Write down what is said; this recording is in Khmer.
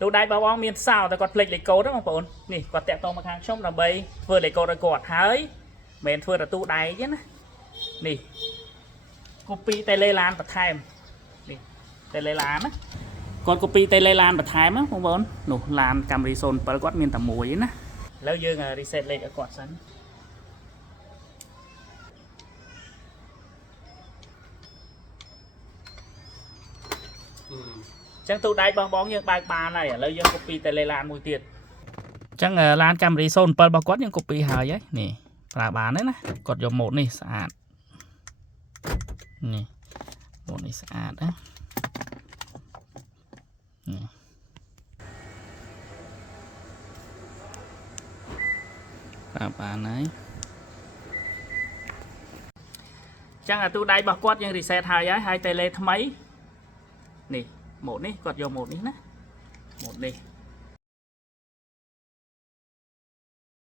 ទូដៃបងមានសោតែគាត់ភ្លេចលេខកូដហ្នឹងបងប្អូននេះគាត់តាក់ទងមកខាងខ្ញុំដើម្បីធ្វើលេខកូដឲ្យគាត់ហើយមិនធ្វើតែទូដៃទេណានេះ copy តែលេឡានបន្ថែមនេះតែលេឡានណាគាត់ copy តែលេឡានបន្ថែមណាបងប្អូននោះឡាន Camry 07គាត់មានតែមួយទេណាឥឡូវយើង reset លេខឲ្យគាត់សិនចឹងទូដៃបោះបងយើងបើកបានហើយឥឡូវយើង copy តែលេឡានមួយទៀតចឹងឡាន Camry 07របស់គាត់យើង copy ហើយនេះប្រើបានទេណាគាត់យកម៉ូតនេះស្អាតនេះម៉ូតនេះស្អាតណាប្រើបានហើយចឹងទូដៃរបស់គាត់យើង reset ហើយតែលេថ្មីនេះម៉ូតនេះគាត់យកម៉ូតនេះណាម៉ូតនេះ